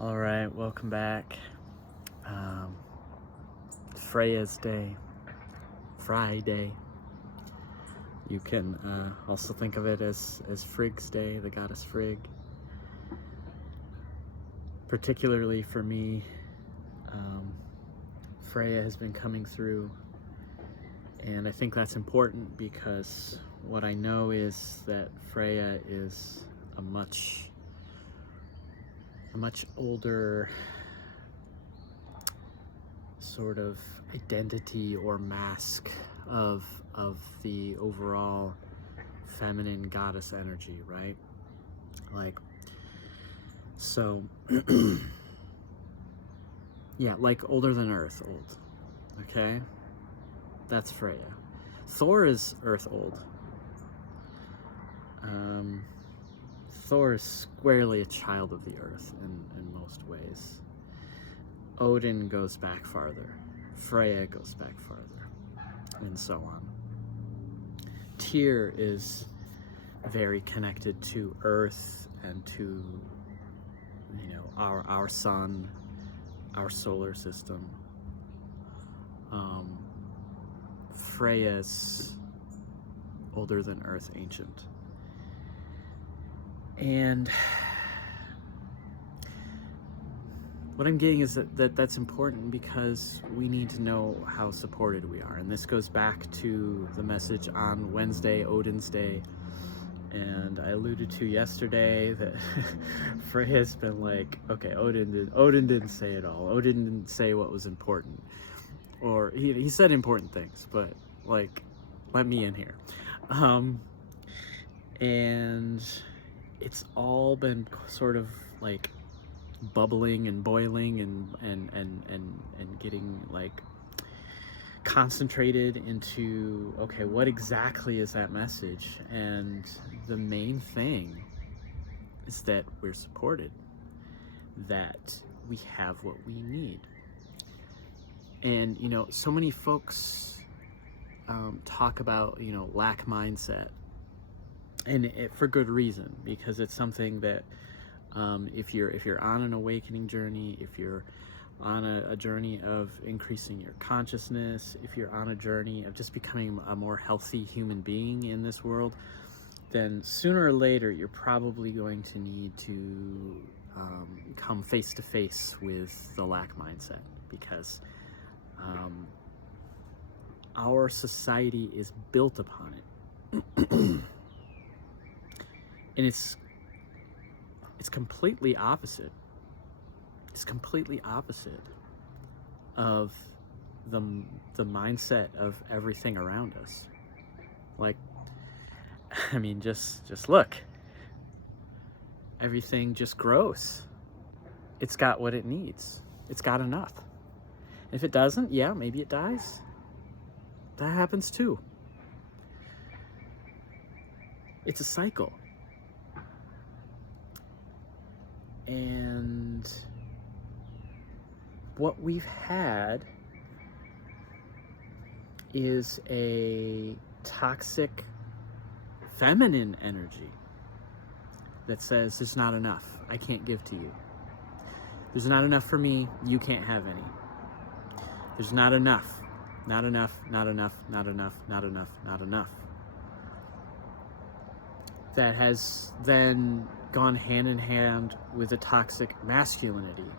All right, welcome back. Freya's Day, Friday. You can also think of it as Frigg's Day, the goddess Frigg. Particularly for me, Freya has been coming through, and I think that's important because what I know is that Freya is a much older sort of identity or mask of the overall feminine goddess energy, right? Like, so yeah, like older than Earth old, okay? That's Freya. Thor is Earth old. Thor is squarely a child of the Earth in most ways. Odin goes back farther. Freya goes back farther, and so on. Tyr is very connected to Earth and to, you know, our sun, our solar system. Freya's older than Earth, ancient. And what I'm getting is that's important because we need to know how supported we are. And this goes back to the message on Wednesday, Odin's Day. And I alluded to yesterday that Freya's been like, okay, Odin didn't say it all. Odin didn't say what was important. Or he said important things, but like, let me in here. And it's all been sort of like bubbling and boiling and getting like concentrated into, okay, what exactly is that message? And the main thing is that we're supported, that we have what we need. And, you know, so many folks talk about, you know, lack mindset, and for good reason, because it's something that if you're on an awakening journey, if you're on a journey of increasing your consciousness, if you're on a journey of just becoming a more healthy human being in this world, then sooner or later you're probably going to need to come face to face with the lack mindset, because our society is built upon it. And it's completely opposite. It's completely opposite of the mindset of everything around us. Like, I mean, just look. Everything just grows. It's got what it needs. It's got enough. If it doesn't, yeah, maybe it dies. That happens too. It's a cycle. And what we've had is a toxic feminine energy that says there's not enough. I can't give to you. There's not enough for me. You can't have any. There's not enough. Not enough, not enough, not enough, not enough, not enough. That has then gone hand in hand with a toxic masculinity.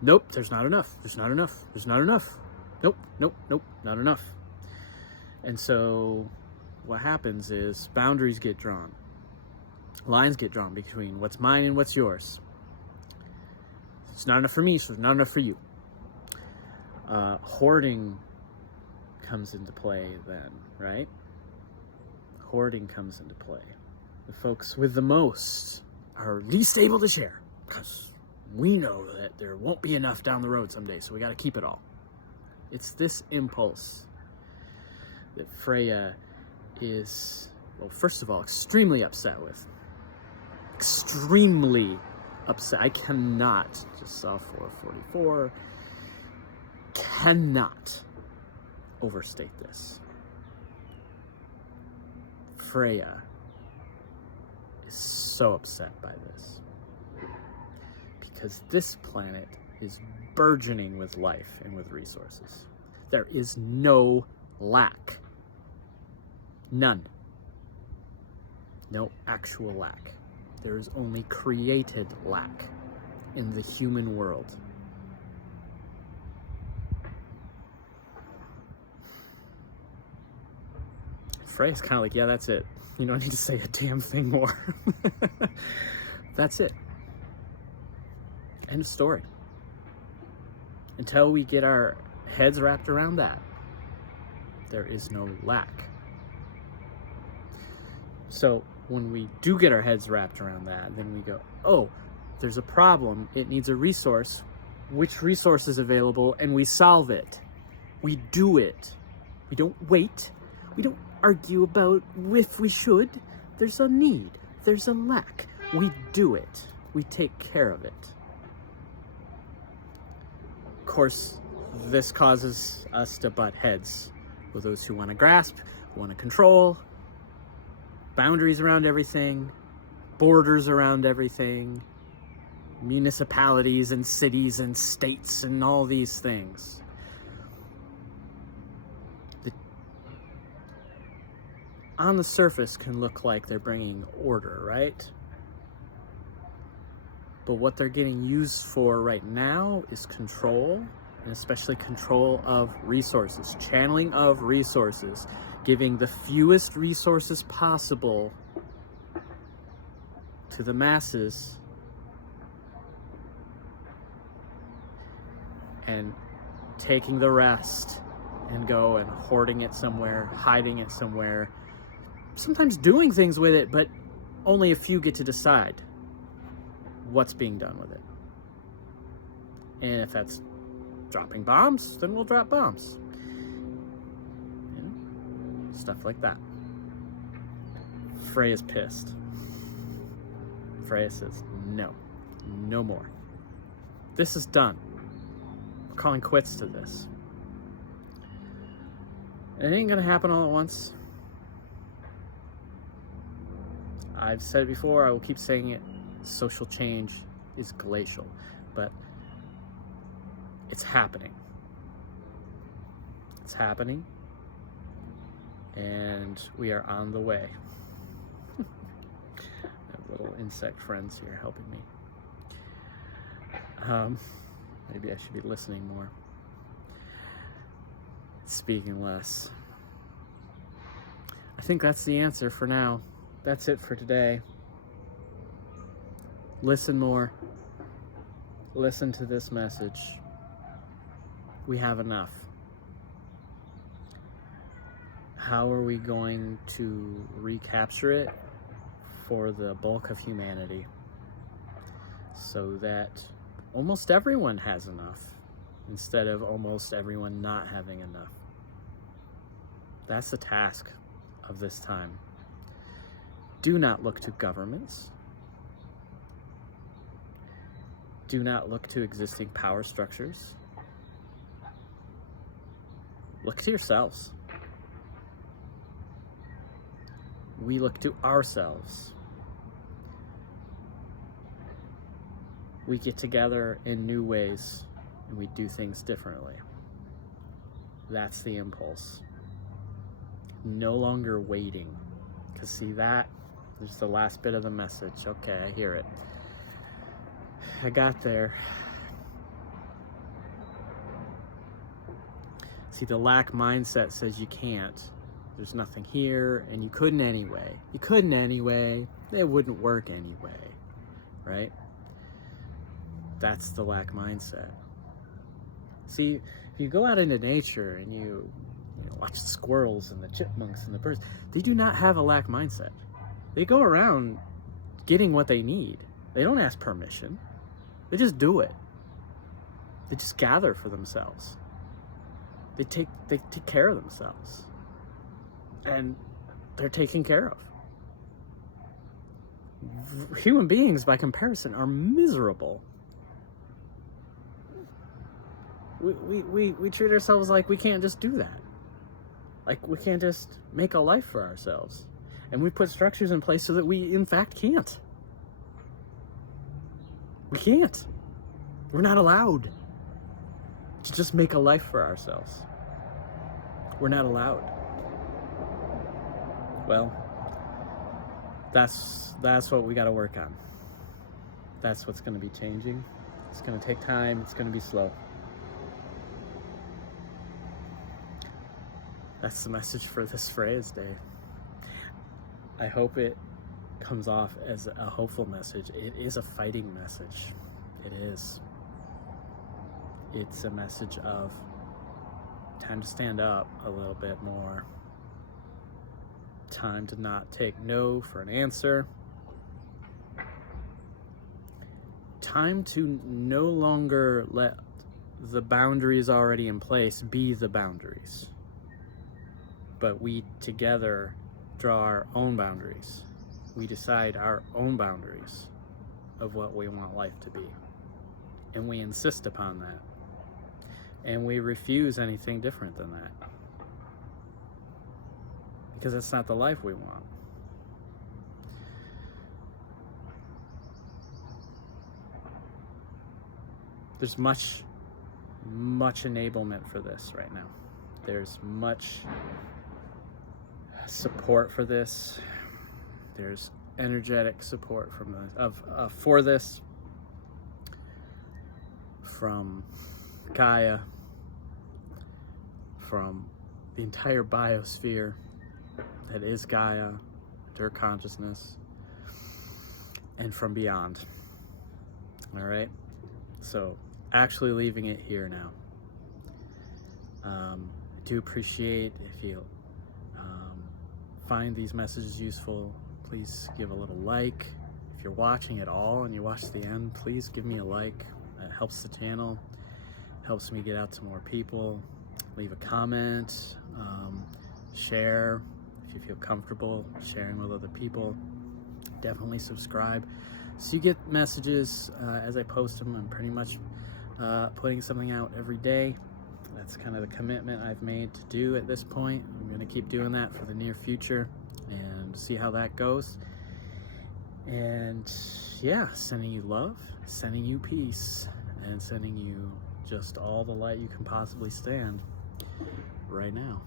Nope, there's not enough. There's not enough. There's not enough. Nope, nope, nope, not enough. And so what happens is boundaries get drawn. Lines get drawn between what's mine and what's yours. It's not enough for me, so it's not enough for you. Hoarding comes into play then, right? Hoarding comes into play. The folks with the most are least able to share because we know that there won't be enough down the road someday, so we got to keep it all. It's this impulse that Freya is, well, first of all, extremely upset with. Extremely upset. I cannot, just saw 444, cannot overstate this. Freya is so upset by this because this planet is burgeoning with life and with resources. There is no lack. None. No actual lack. There is only created lack in the human world. Freya's kind of like, yeah, that's it. You don't need to say a damn thing more. That's it. End of story. Until we get our heads wrapped around that, there is no lack. So when we do get our heads wrapped around that, then we go, oh, there's a problem. It needs a resource. Which resource is available? And we solve it. We do it. We don't wait. We don't argue about if we should. There's a need. There's a lack. We do it. We take care of it. Of course, this causes us to butt heads with those who want to grasp, who want to control, boundaries around everything, borders around everything, municipalities and cities and states and all these things. On the surface can look like they're bringing order, right? But what they're getting used for right now is control, and especially control of resources, channeling of resources, giving the fewest resources possible to the masses, and taking the rest and go and hoarding it somewhere, hiding it somewhere, sometimes doing things with it, but only a few get to decide what's being done with it. And if that's dropping bombs, then we'll drop bombs. You know? Stuff like that. Freya's pissed. Freya says, no. No more. This is done. We're calling quits to this. And it ain't gonna happen all at once. I've said it before, I will keep saying it. Social change is glacial, but it's happening. It's happening, and we are on the way. I have little insect friends here helping me. Maybe I should be listening more, speaking less. I think that's the answer for now. That's it for today. Listen more. Listen to this message. We have enough. How are we going to recapture it for the bulk of humanity so that almost everyone has enough instead of almost everyone not having enough? That's the task of this time. Do not look to governments. Do not look to existing power structures. Look to yourselves. We look to ourselves. We get together in new ways and we do things differently. That's the impulse. No longer waiting. Because see that? There's the last bit of the message. Okay, I hear it. I got there. See, the lack mindset says you can't. There's nothing here, and you couldn't anyway. You couldn't anyway. It wouldn't work anyway, right? That's the lack mindset. See, if you go out into nature and you watch the squirrels and the chipmunks and the birds, they do not have a lack mindset. They go around getting what they need. They don't ask permission. They just do it. They just gather for themselves. They take care of themselves. And they're taken care of. Human beings, by comparison, are miserable. We treat ourselves like we can't just do that. Like we can't just make a life for ourselves. And we put structures in place so that we, in fact, can't. We can't. We're not allowed to just make a life for ourselves. We're not allowed. Well, that's what we got to work on. That's what's going to be changing. It's going to take time. It's going to be slow. That's the message for this Freya's Day. I hope it comes off as a hopeful message. It is a fighting message. It is. It's a message of time to stand up a little bit more. Time to not take no for an answer. Time to no longer let the boundaries already in place be the boundaries. But we together draw our own boundaries. We decide our own boundaries of what we want life to be. And we insist upon that. And we refuse anything different than that. Because that's not the life we want. There's much enablement for this right now. There's much support for this. There's energetic support from this, for this from Gaia, from the entire biosphere that is Gaia, her consciousness, and from beyond. All right, so actually leaving it here now. I do appreciate if you find these messages useful. Please give a little like. If you're watching at all and you watch to the end, please give me a like. It helps the channel, helps me get out to more people. Leave a comment, share if you feel comfortable sharing with other people. Definitely subscribe so you get messages as I post them. I'm pretty much putting something out every day. That's kind of the commitment I've made to do at this point. I'm going to keep doing that for the near future and see how that goes. And yeah, sending you love, sending you peace, and sending you just all the light you can possibly stand right now.